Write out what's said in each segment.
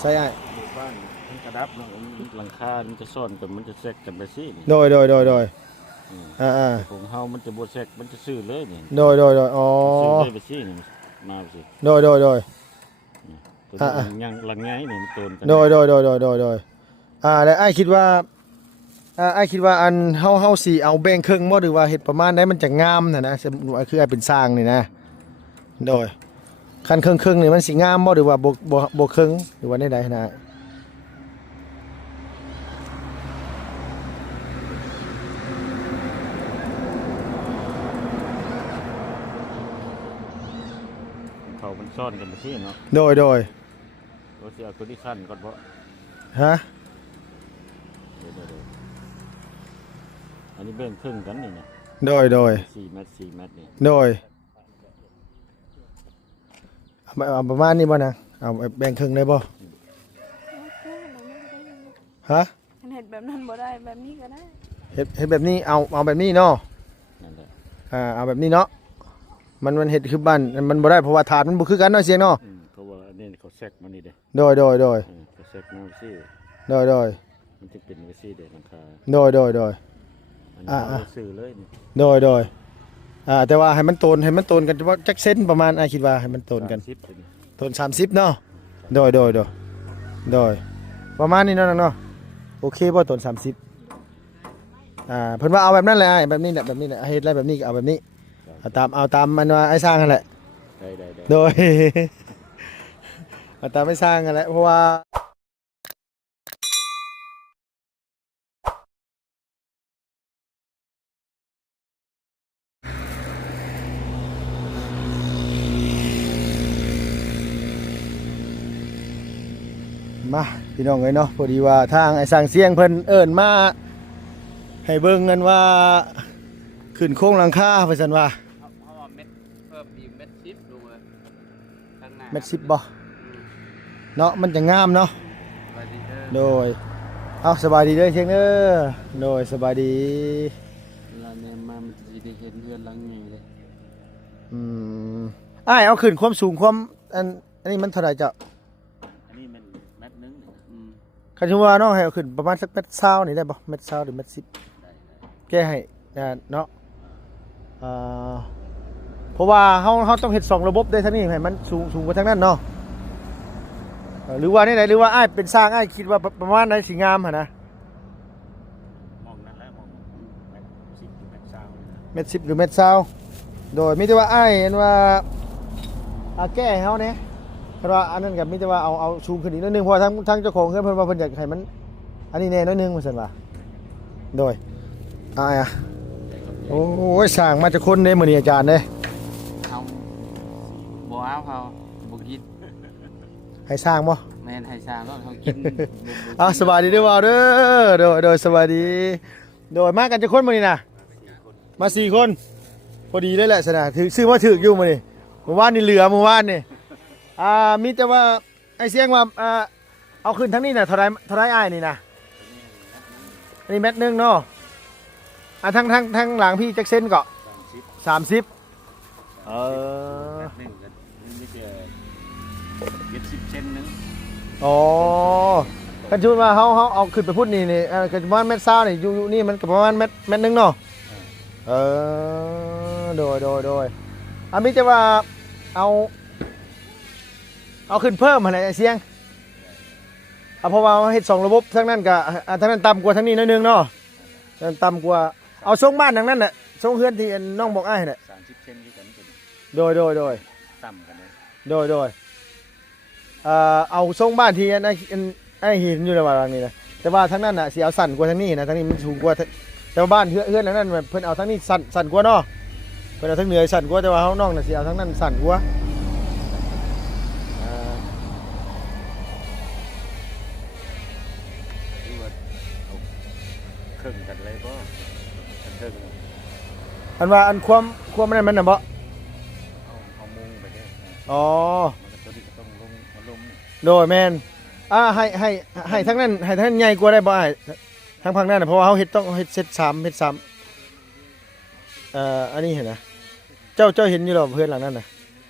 ใส่ไอ้บ้านมันกระดับเนาะหลังคามันจะซ่อนกันมันจะแทรกกันไปสิโดยของเฮามันจะบ่แทรกมันจะซื้อเลยนี่โดยอ๋อซื้อเลยไปสินี่มาสิโดยตัวยังหลังไงนี่มันโตนกันโดยแล้วไอ้คิดว่าอันเฮาสิเอาแบ่งครึ่งบ่หรือว่าเฮ็ดประมาณใดมันจะงามนะสมมุติว่าคือไอ้เป็นสร้างนี่นะโดยคันครึ่งนี่มันสิงามบ่หรือว่าบ่ครึ่งหรือว่าใดๆนะเขามันซ่อนกันไปสิเนาะโดยว่าสิเอาตัวที่ขั้นก่อนบ่ฮะอันนี้แบ่งครึ่งกันนี่นะโดย4 เมตร4 เมตรนี่โดยเอาประมาณนี้บ่นะเอาแบ่งครึ่งได้บ่ฮะเห็ดแบบนั้นบ่ได้แบบนี้ก็ได้เฮ็ดแบบนี้เอาแบบนี้เนาะนั่นแหละเอาแบบนี้เนาะมันเฮ็ดคือบ้านมันบ่ได้เพราะว่าถาดมันบ่คือกันเนาะเสียงเนาะเพราะว่าอันนี้เขาแทรกมานี่เด้โดยเขาแทรกมาสิโดยมันจะเป็นไปสิเด้หลังคาโดยซื้อเลยนี่โดยแต่ว่าให้มันโตนกันว่าจักเซนประมาณคิดว่าให้มันโตนกันโตน30เนาะโดยประมาณนี้เนาะเนาะโอเคบ่โตน30เพิ่นว่าเอาแบบนั้นแหละแบบนี้แหละเฮ็ดอะไรแบบนี้ก็เอาแบบนี้เอาตามมันว่าไอ้สร้างนั่นแหละได้โดยเอาตามไอ้สร้างนั่นแหละเพราะว่ามาพี่น้องเอ้ยเนาะพอดีว่าทางไอ้สร้างเสียงเพิ่นเอิ้นมาให้เบิ่งกันว่าขึ้นโค้งหลังคาว่าซั่นว่าเม็ดเพิ่มอีกเม็ด10ดูเลยข้างหน้าเม็ด10บ่เนาะมันจะงามเนาะโดยเอาสบายดีเด้อเชียงเด้อโดยสบายดีลาแนมมามันสิได้เห็นเฮือนหลังนี้เลยเอาขึ้นความสูงความอันนี้มันเท่าไหร่เจ้าอันนี้มันเม็ดนึงคันสิว่าเนาะให้เอาขึ้นประมาณสักเม็ด20นี่ได้บ่เม็ด20หรือเม็ด10แก้ให้เนาะเพราะว่าเฮาต้องเฮ็ด2ระบบได้ทั้งนี้ให้มันสูงกว่าทั้งนั้นเนาะหรือว่านี่ไหนหรือว่าอ้ายเป็นสร้างอ้ายคิดว่าประมาณไหนสิงามหั่นนะมองนั่นแหละมองเม็ด10 เม็ด10หรือเม็ด20โดยมีแต่ว่าอ้ายเห็นว่าแก้ให้เฮาแหน่เพราะว่าอันนั้นก็มีแต่ว่าเอาสูงขึ้นอีกนิดนึงเพราะทั้งเจ้าของเพิ่นว่าเพิ่นอยากให้มันอันนี้แน่น้อยนึงว่าซั่นว่าโดยโอ้ยสร้างมาจากคนเด้มื้อนี้อาจารย์เด้เอาบ่เอาเขาบ่กินให้สร้างบ่แม่นให้สร้างแล้วเขากินสบายดีเด้อบ่าวเด้อโดยสบายดีโดยมากันจักคนมื้อนี้น่ะมา4คนพอดีเลยแหละซะนะถือซื้อมาถูกอยู่มื้อนี้เมื่อวานนี่เหลือเมื่อวานนี่มีแต่ว่าไอ้เสียงว่าเอาขึ้นทั้งนี้น่ะเท่าไรอ้ายนี่น่ะอันนี้เม็ดนึงเนาะทั้งหลังพี่จักเส้นเกาะ30นึงกันนี่จะ70 เซนนึงคันชุดว่าเขาเอาขึ้นไปพุ่นนี่ก็ประมาณเม็ด20นี่อยู่นี่มันก็ประมาณเม็ดนึงเนาะโดยมีแต่ว่าเอาขึ้นเพิ่มอะไรไอ้เสียงเพราะว่าเฮ็ด2ระบบทั้งนั้นก็ทั้งนั้นต่ำกว่าทั้งนี้น้อยนึงเนาะต่ำกว่าเอาทรงบ้านทั้งนั้นน่ะทรงเฮือนที่น้องบอกอ้ายน่ะ30 เซนคือกันโดยต่ำกันเลยโดยเอาทรงบ้านที่ไอ้เห็นอยู่ในบ้านนี้นะแต่ว่าทั้งนั้นน่ะสิเอาสั้นกว่าทั้งนี้นะทั้งนี้มันสูงกว่าแต่ว่าบ้านเฮือนนั้นเพิ่นเอาทั้งนี้สั้นกว่าเนาะเพิ่นเอาทั้งเหนือสั้นกว่าแต่ว่าเฮาน้องน่ะสิเอาทั้งนั้นสั้นกว่าครึ่งกันเลยบ่ครึ่งอันว่าอันความนั้นมันน่ะบ่เอามุงไปเด้มันตัวนี้ก็ต้องลงโดยแม่นให้ทั้งนั้นใหญ่กว่าได้บ่ทั้งพังนั้นเพราะว่าเฮาเฮ็ดต้องเฮ็ดเซต3เฮ็ด3อันนี้เห็นนะเจ้าเห็นอยู่หรอเพื่อนหลังนั้นน่ะ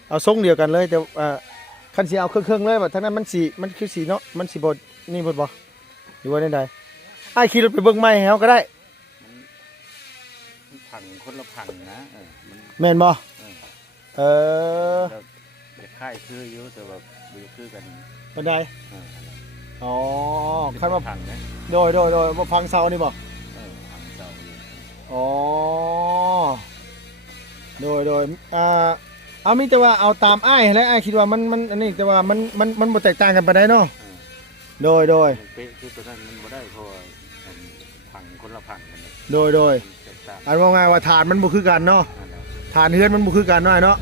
เอาทรงเดียวกันเลยแต่คั คันสิเอาเครื่องๆเลยแบบทั้งนั้นมันคือสีเนาะมันสิบ่นี่บ่หรือว่าใดๆอ้ายขี่รถไปเบิ่งใหม่ให้เฮาก็ได้ มันผังคนละผังนะมัน แม่นบ่ เออ เออ แล้วเด็กค่ายคืออยู่แต่ว่าบ่คือกัน บันได เออ อ๋อคันว่า ผังนะ โดยบ่พังเสานี่บ่ ผังเจ้าอยู่ อ๋อโดยเอามีแต่ว่าเอาตามอ้ายและอ้ายคิดว่ามันอันนี้แต่ว่ามันบ่แตกต่างกันปานใดเนาะโดย มันเป๊ะคือตัวนั้นมันบ่ได้เพราะว่ามันผังคนละผังกันเลย โดย มันแตกต่าง อันว่าไงว่าฐานมันบ่คือกันเนาะ นั่นแหละ ฐานเฮือนมันบ่คือกันเนาะเนาะ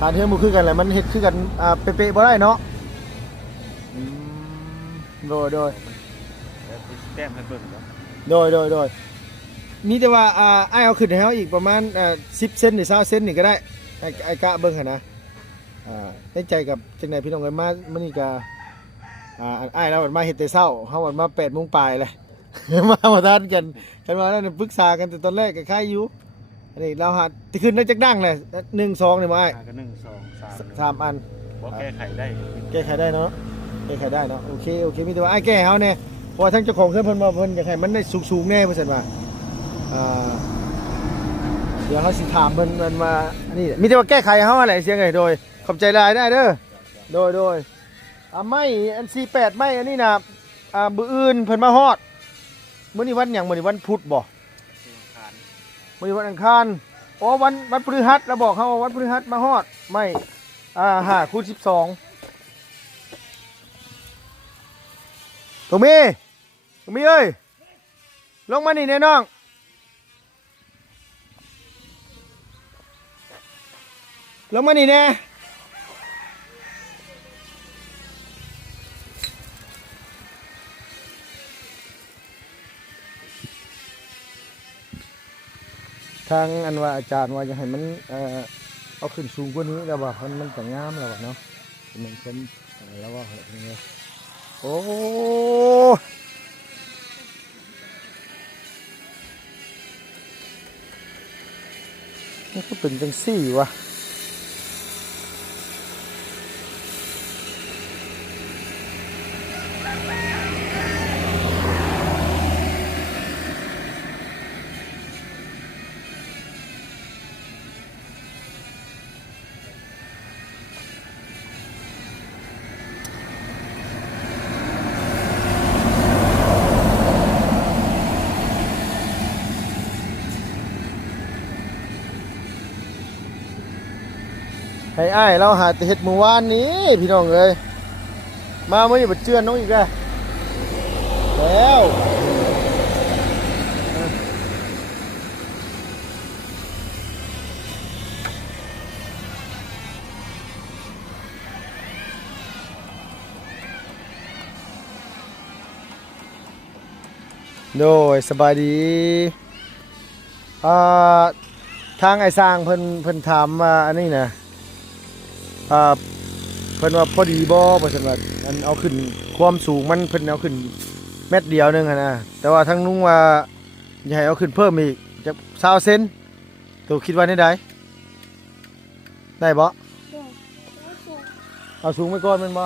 ฐานเฮือนบ่คือกันแหละมันเฮ็ดคือกันเป๊ะๆบ่ได้เนาะอืมโดย แล้วแต้มให้เบิ่งเนาะ มีแต่ว่าอ้ายเอาขึ้นให้เฮาอีกประมาณ10เซนหรือ20เซนนี่ก็ได้ไอ้กะเบิ่งหั่นนะในใจกับจังได๋พี่น้องเอ้ยมามื้อนี้ก็อ้ายเรามาเฮ็ดแต่เช้าเฮามา8:00 นปลายเลย มาบ่ทันกันมาแล้วปรึกษากันแต่ตอนแรกก็คล้ายอยู่อันนี้เราหาที่ขึ้นได้จักดังเลย1 2นี่บ่อ้าย ก็1 2 3อัน บ่แก้ไขได้ แก้ไขได้เนาะแก้ไขได้เนาะโอเคมีแต่ว่าอ้ายแก้ให้เฮาแน่เพราะว่าทั้งเจ้าของเครื่องเพิ่นว่าเพิ่นอยากให้มันได้สูงๆแน่เพิ่นซั่นว่าเดี๋ยวเขาสิถามเพิ่นมานี่มีแต่ว่าแก้ไขให้เฮาอะไรเสียงไงโดยขอบใจหลายได้เด้อโดยไม้อัน48ไม้อันนี้น่ะมื้ออื่นเพิ่นมาฮอดมื้อนี้วันหยังมื้อนี้วันพุธบ่มื้อนี้วันอังคารอ๋อวันพฤหัสเราบอกเฮาว่าวันพฤหัสมาฮอดไม้5x12ตรงมีเอ้ยลงมานี่แน่น้องลงมานี่แน่ทางอันว่าอาจารย์ว่าจะให้มันเอาขึ้นสูงกว่านี้แล้วว่ามันจะงามแล้วว่าเนาะมันชมแล้วว่าอะไรเงี้ยโอ้นี่ก็เป็นจังซี่วะให้อ้ายเราหาแต่เห็ดเมื่อวานนี้พี่น้องเอ้ยมาเมื่อนี้บัดเจือนน้องอีกแล้วโดยสบายดีทางไอ้สร้างเพิ่นถามมาอันนี้นะเพิ่นว่าพอดีบ่เพิ่นว่าอันเอาขึ้นความสูงมันเพิ่นเอาขึ้นเม็ดเดียวนึงนะแต่ว่าทั้งนุ้งว่าอยากให้เอาขึ้นเพิ่มอีกจาก20เซนตัวคิดว่าได้บ่เอาสูงไปก่อนแม่นบ่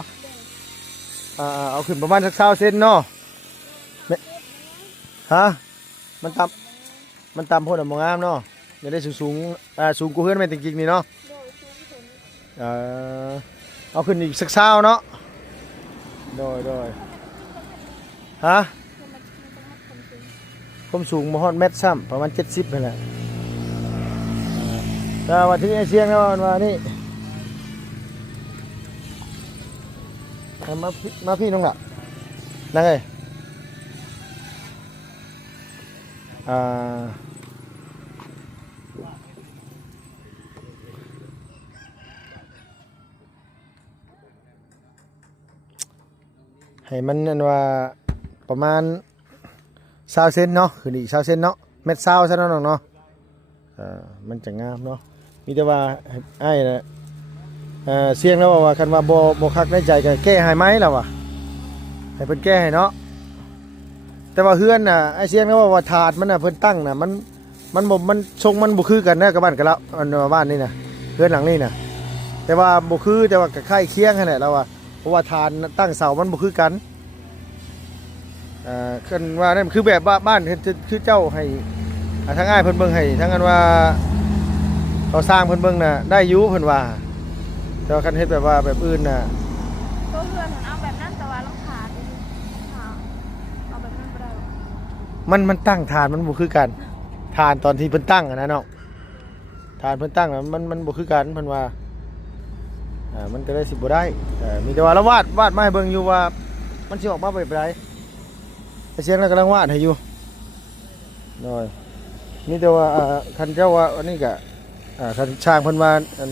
เอาขึ้นประมาณสัก20เซนเนาะฮะมันต่ำโพดบ่งามเนาะจะได้สูงสูงกว่าเพื่อนแม่นจริงๆนี่เนาะเอาขึ้นอีกสัก20เนาะโดยฮะความสูงมาฮอดเมตรซ้ำประมาณ70นี่แหละแต่ว่าที่ไอเชียงแล้วว่านี่มาพี่น้องล่ะนั่งไงให้มันนั่นว่าประมาณ20เซนเนาะขึ้นอีก20เซนเนาะเม็ด20ซะเนาะน้องเนาะมันจะงามเนาะมีแต่ว่าไอ้น่ะเสียงแล้วว่าคันว่าบ่คักในใจก็แก้ให้ไหมล่ะวะให้เพิ่นแก้ให้เนาะแต่ว่าเฮือนน่ะไอ้เสียงแล้วว่าถาดมันน่ะเพิ่นตั้งน่ะมันทรงมันบ่คือกันนะกับบ้านกับเราอันบ้านนี่น่ะเฮือนหลังนี่น่ะ แต่ว่าบ่คือแต่ว่าก็ใกล้เคียงนั่นแหละเราว่าเพราะว่าฐานตั้งเสามันบ่คือกันคันว่านั่นคือแบบบ้านคือเจ้าให้ทางอ้ายเพิ่นเบิ่งให้ทางนั้นว่าเขาสร้างเพิ่นเบิ่งน่ะได้อยู่เพิ่นว่าแต่ว่าคันเฮ็ดแบบว่าแบบอื่นน่ะ ก็เพื่อนเอาแบบนั้นแต่ว่าเราขาดเอาแบบนั้นบ่ได้ มันตั้งฐานมันบ่คือกันฐานตอนที่เพิ่นตั้งอะนะเนาะฐานเพิ่นตั้งอะมันบ่คือกันเพิ่นว่ามันก็เลยสิบ่ได้มีแต่ว่าเราวาดมาให้เบิ่งอยู่ว่ามันสิออกมาแบบใดไอ้เสียงเรากำลังวาดให้อยู่น้อยมีแต่ว่าคันเจ้าว่าอันนี้ก็คันช่างเพิ่นว่าอัน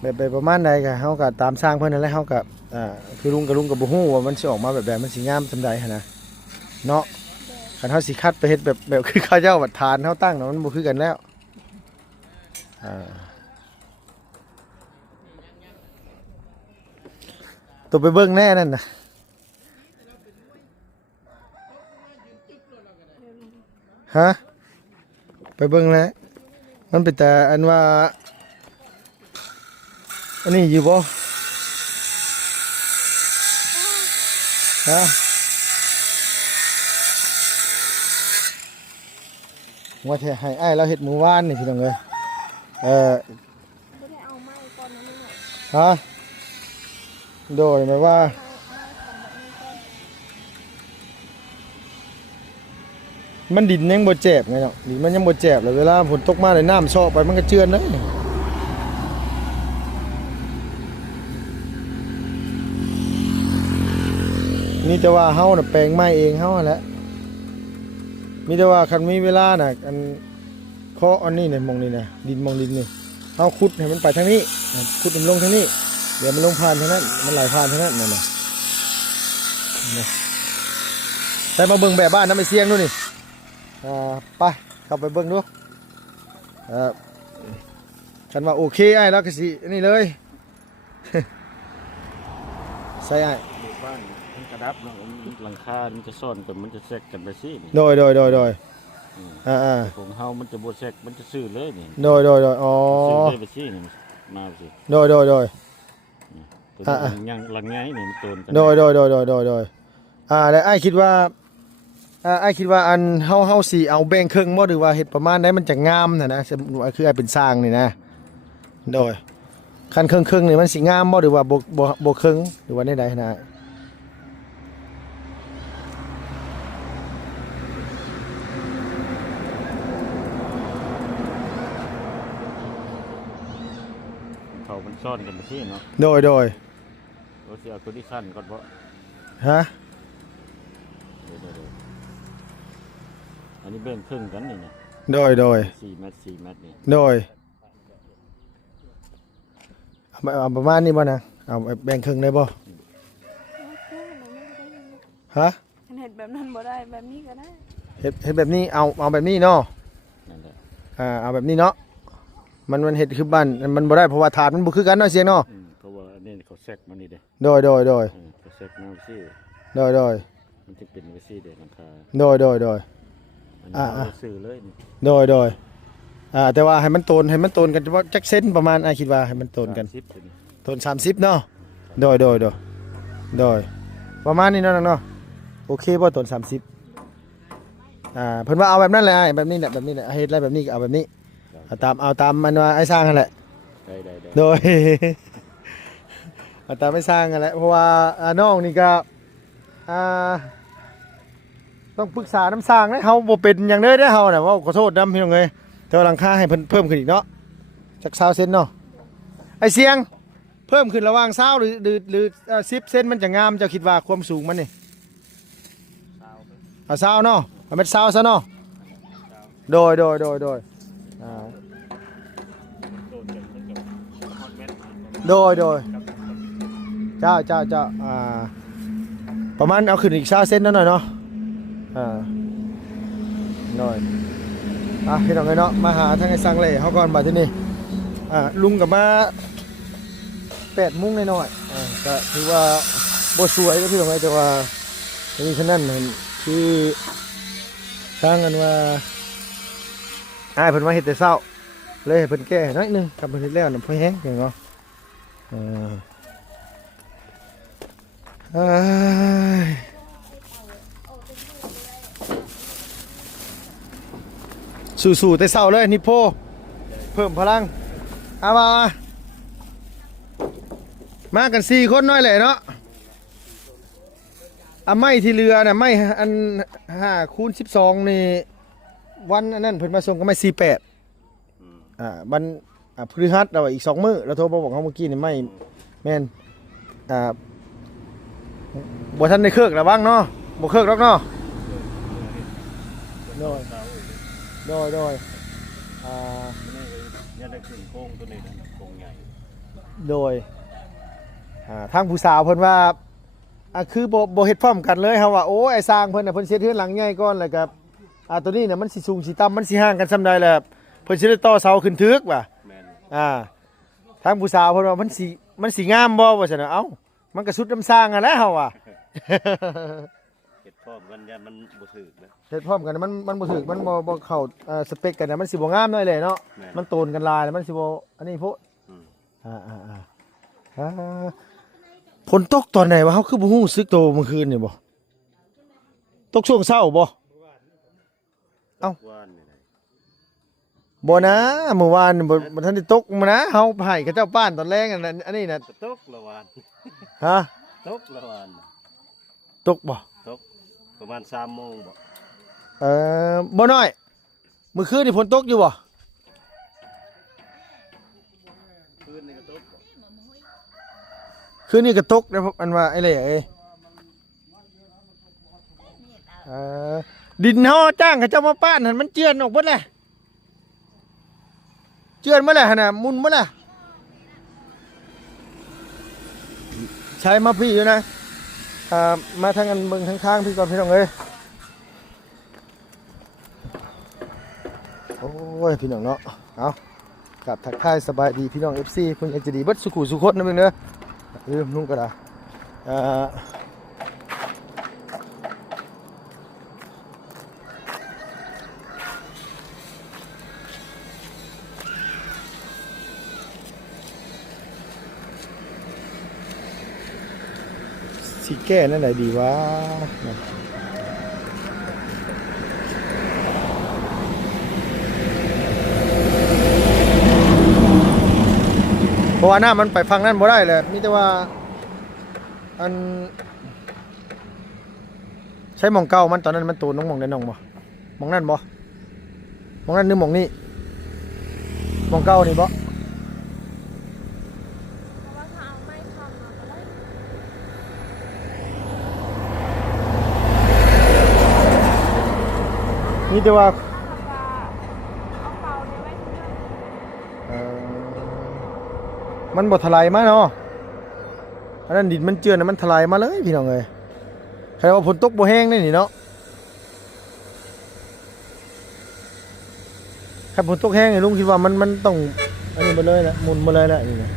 แบบประมาณใดก็เฮาก็ตามสร้างเพิ่นนั่นแหละเฮาก็คือลุงก็บ่ฮู้ว่ามันสิออกมาแบบใดมันสิงามซำใดหั่นนะเนาะคันเฮาสิคัดไปเฮ็ดแบบคือเขาเจ้าวัดฐานเฮาตั้งน่ะมันบ่คือกันแล้วตัวไปเบิ่งแน่นั่นน่ะฮะไปเบิ่งแล้วมันเป็นแต่อันว่าอันนี้อยู่บ่ฮะว่าจะให้อ้ายเราเฮ็ดหมู่บ้านนี่พี่น้องเอ้ยบ่ได้เอาไม้ก่อนนั้นน่ะ ฮะโดยหมายว่ามันดินยังบ่เจ็บไงเนาะดินมันยังบ่เจ็บเลยเวลาฝนตกมาเลยน้ำเซาะไปมันก็เจือนเลยมีแต่ว่าเฮาน่ะแปลงไม้เองเฮาแหละมีแต่ว่าคันมีเวลาน่ะอันเคาะอันนี้เนี่ยมองนี่นะดินมองดินนี่เฮาขุดให้มันไปทางนี้ขุดมันลงทางนี้เดี๋ยวมันลงผ่านทางนั้นมันไหลผ่านทางนั้นนั่นน่ะใส่มาเบิ่งแบบบ้านน้ำไม่เสียงดูนี่ไปเข้าไปเบิ่งดูฉันว่าโอเคไอ้แล้วก็สินี่เลย ใส่ไอ้ บ้านมันกระดับเนาะหลังคามันจะซ่อนกันมันจะแทรกกันไปสิ โดยของเฮามันจะบ่แทรกมันจะซื้อเลยนี่ โดยอ๋อ ซื้อเลยไปสินี่มาสิ โดย ตัวยังหลังไงนี่มันโตนกัน โดยแล้วไอ้คิดว่าอันเฮาสิเอาแบ่งครึ่งบ่หรือว่าเฮ็ดประมาณใดมันจะงามน่ะนะคือไอ้เป็นสร้างนี่นะโดยคันครึ่งนี่มันสิงามบ่หรือว่าบ่ครึ่งหรือว่าใดๆนะ เขามันซ่อนกันไปสิเนาะ โดยเราสิเอาตัวที่สั้นก่อนเพราะ ฮะ อันนี้แบ่งครึ่งกันนี่นะ โดย4 เมตรนี่ โดยเอาประมาณนี้บ่นะเอาแบ่งครึ่งได้บ่ฮะ เฮ็ดแบบนั้นบ่ได้แบบนี้ก็ได้ เฮ็ดแบบนี้เอาแบบนี้เนาะ นั่นแหละ เอาแบบนี้เนาะมันเฮ็ดคือบ้านมันบ่ได้เพราะว่าถาดมันบ่คือกันเนาะเสียงเนาะ เพราะว่าอันนี้เขาแทรกมานี่เด้ โดยเขาแทรกมาสิ โดย มันจะเป็นไปสิเด้หลังคา โดย อันนี้เราซื้อเลยนี่ โดยแต่ว่าให้มันโตนกันเฉพาะจักเส้นประมาณคิดว่าให้มันโตนกัน 30ตัวนี้ โตน30เนาะโดยประมาณนี้เนาะเนาะโอเคบ่โตน30เพิ่นว่าเอาแบบนั้นแหละแบบนี้แหละเฮ็ดอะไรแบบนี้ก็เอาแบบนี้เอาตามมันว่าไอ้สร้างนั่นแหละ ได้ โดย เอาตามไอ้สร้างนั่นแหละเพราะว่าน้องนี่ก็ต้องปรึกษาน้ำสร้างนะเฮาบ่เป็นหยังเด้อเฮาน่ะว่าขอโทษนำพี่น้องเอ้ยแต่ว่าหลังคาให้เพิ่มขึ้นอีกเนาะจัก20เซนเนาะไอ้เสียงเพิ่มขึ้นระหว่าง20หรือ10เซนมันจะงามเจ้าคิดว่าความสูงมันนี่เอา20เนาะเอาเป็น20ซะเนาะโดยเจ้าประมาณเอาขึ้นอีก20เซนหน่อยเนาะหน่อยพี่น้องเนาะมาหาทางไอ้สังเลยเขาก่อนมาที่นี่ลุงกับมา8 โมงหน่อยก็ถือว่าบ่สวยก็พี่น้องแต่ว่ามีฉะนั้นคือสร้างกันว่าเพิ่นมาเฮ็ดแต่เช้าเลยให้เพิ่นแก้หน่อยนึงกับเพิ่นเฮ็ดแล้วน่ะพอแห้งเนาะ เอ้ยสู้ๆแต่เศร้าเลยนิโพเพิ่มพลังเอามากัน4คนน้อยแหละเนาะไม้ที่เรือน่ะไม้อัน5 คูณ 12นี่วันอันนั้นเพิ่นมาส่งก็ไม้48วันพฤหัสแล้วอีก2มื้อแล้วโทรมาบอกเฮาเมื่อกี้นี่ไม้แม่นบ่ทันได้เคิกระวังเนาะบ่เคิกหรอกเนาะโดยเนี่ยได้ขึ้นโค้งตัวนี้นะโค้งใหญ่โดยทางผู้สาวเพิ่นว่าคือบ่เฮ็ดพร้อมกันเลยเฮาว่าโอ้ไอ้สร้างเพิ่นน่ะเพิ่นเฮ็ดเฮือนหลังใหญ่ก่อนแล้วก็ตัวนี้น่ะมันสิสูงสิต่ำมันสิห่างกันส่ำใดแหละเพิ่นสิได้ต่อเสาขึ้นถึกว่ะแม่นทางผู้สาวเพิ่นว่ามันสิงามบ่ว่าซั่นน่ะเอ้ามันก็สุดน้ำสร้างอ่ะแหละเฮาว่า เฮ็ดพร้อมกันยันมันบ่ถึกนะเฮ็ดพร้อมกันมันบ่ถึกมันบ่เข้าสเปคกันน่ะมันสิบ่งามน้อยเลยเนาะมันโตนกันหลายแล้วมันสิบ่อันนี้โพดฝนตกตอนไหนวะเฮาคือบ่ฮู้สึกโตเมื่อคืนนี่บ่ตกช่วงเช้าบ่เอ้าบ่นะเมื่อวานบ่ทันได้ตกมานะเฮาให้เขาเจ้าป้านตอนแรงอันนี้น่ะตกละวานฮะตกละวานตกบ่ตกประมาณ3 โมงบ่บ่น้อยเมื่อคืนนี่ฝนตกอยู่บ่คืนนี้ก็ตกคืนนี้ก็ตกนะอันว่าไอ้แหล่ดินเฮาจ้างเขาเจ้ามาป้านหั่นมันเจือนออกเบิดแหละเจือนเมื่อไหร่หั่นน่ะมุนเมื่อไหร่ใช้มาพี่อยู่นะมาทางกันเบิ่งข้างๆพี่ก่อนพี่น้องเอ้ยโอ้ยพี่น้องเนาะเอากลับทักทายสบายดีพี่น้อง FC เพิ่นจะดีเบิดสุขุสุขดนะเพิ่นเด้อลืมนุ่งกระดาสิแก้นั่นไหนดีวะเพราะว่าหน้ามันไปฟังนั่นบ่ได้เลยมีแต่ว่าอันใช้หม่องเก่ามันตอนนั้นมันตูนน้องหม่องได้น้องบ่หม่องนั่นบ่หม่องนั่นนึกหม่องนี่หม่องเก่านี่บ่นี่แต่ว่ามันบ่ทลายมาเนาะอันนั้นดินมันเจือนมันทลายมาเลยพี่น้องเอ้ยใครว่าฝนตกบ่แห้งนี่เนาะถ้าฝนตกแห้งนี่ลุงคิดว่ามันต้องอันนี้มาเลยแหละมุนมาเลยแหละนี่นะ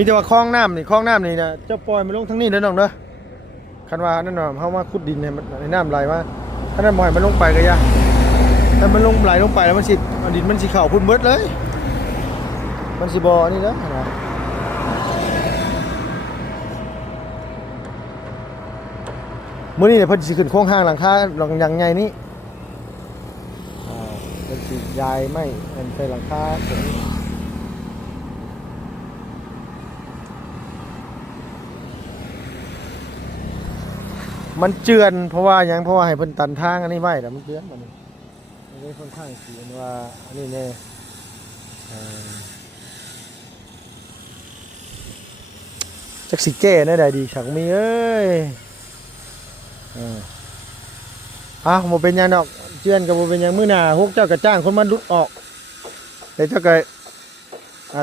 มีแต่ว่าคลองน้ำนี่นะเจ้าปล่อยมันลงทั้งนี้เด้อน้องเด้อคันว่านั่นน่ะเฮามาขุดดินให้มันในน้ำไหลมาถ้านั้นบ่ให้มันลงไปก็อย่าถ้ามันลงไหลลงไปแล้วมันสิดินมันสิเข้าพุ่นเบิดเลยมันสิบ่นี่เด้อนะมื้อนี้เนี่ยเพิ่นสิขึ้นโครงห้างหลังคาหลังอย่างใหญ่นี้เพิ่นสิย้ายไม้เป็นไปหลังคาตรงนี้มันเจือนเพราะว่าให้เพิ่นตันทางอันนี้ไว้แต่มันเจือนมันได้ค่อนข้างสิว่าอันนี้แน่จักสิแก้ได้ใดดีฉักมีเอ้ยบ่เป็นหยังดอกเจือนก็บ่เป็นหยังมื้อหน้าพวกเจ้าก็จ้างคนมาดุดออกแต่เจ้าก็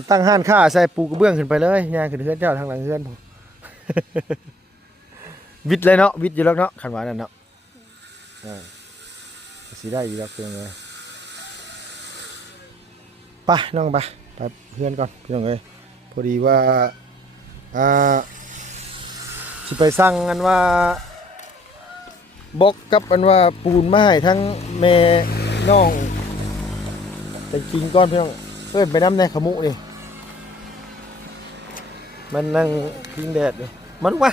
ตั้งห้านค้าใส่ปูกระเบื้องขึ้นไปเลยย่างขึ้นเฮือนเจ้าทางหลังเฮือนผม วิทย์เลยเนาะวิทย์อยู่แล้วเนาะขันหวานนั่นเนาะสีได้อยู่แล้วเพียงเลยไปน้องไปเพื่อนก่อนพี่น้องเลยพอดีว่าสิไปสั่งกันว่า บล็อกกับอันว่าปูนมาให้ทั้งแม่น้องแต่กินก้อนพี่น้องเอิ้นไปน้ำในขมุนี่มันนั่งพิงแดดอยู่มาลูกมา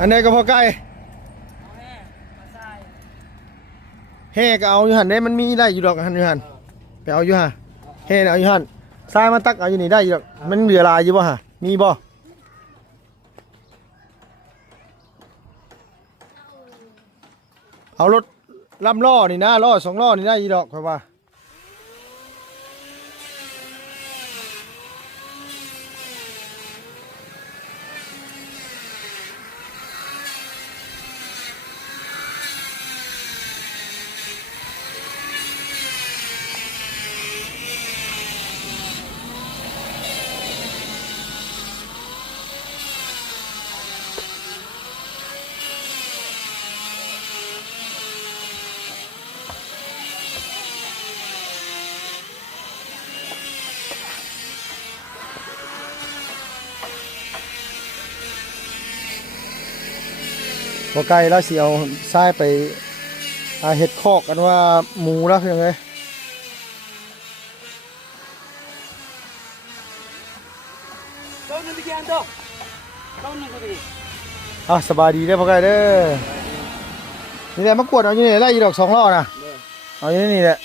อันนี้ก็พอใกล้แห่ก็เอาอยู่หันได้มันมีได้อยู่ดอกหันอยู่หันไปเอาอยู่ฮะแห่น่ะเอาอยู่หันทรายมันตักเอาอยู่นี่ได้อยู่ดอกมันเหลือลายอยู่บ่ฮะมีบ่เอารถลำล้อนี่นะล้อ2ล้อนี่ได้อยู่ดอกค่อยว่าพอไกลแล้วสิเอาทรายไปเห็ดคอกกันว่าหมูแล้วยังไงสบายดีเด้อพอไกลเด้อนี่แหละมากวดเอาอยู่นี่ได้ยีดอก2ล้อนะเอาอยู่นี่แหละ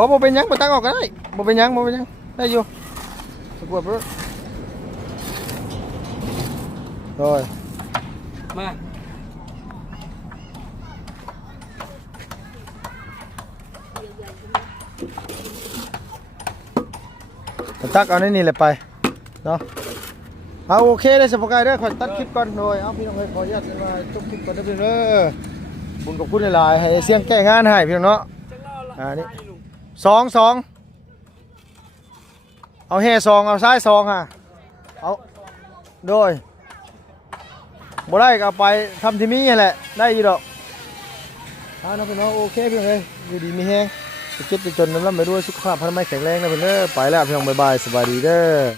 บ่เป็นหยังบ่ตั้งออกก็ได้บ่เป็นหยังได้อยู่สกวดบ่โดยมาตักเอาในนี่แหละไปเนาะเอาโอเคได้สปกายเด้อขอตัดคลิปก่อนโดยเอาพี่น้องเอ้ยขออนุญาตว่าจบคลิปก่อนเด้อพี่น้องเด้อบุญกับคุณหลายๆให้เสียงแก้งานให้พี่น้องเนาะนี่2เอาแห่2เอาซ้าย2ฮะเอาโดยบ่ได้ก็เอาไปทำที่มีนั่นแหละได้อยู่ดอกเอาเนาะพี่น้องโอเคพี่น้องเอ้ยอยู่ดีมีแฮงเจ็บจนน้ำลำไปด้วยสุขภาพพลามัยแข็งแรงนะพี่น้องเด้อไปแล้วพี่น้องบ๊ายบายสวัสดีเด้อ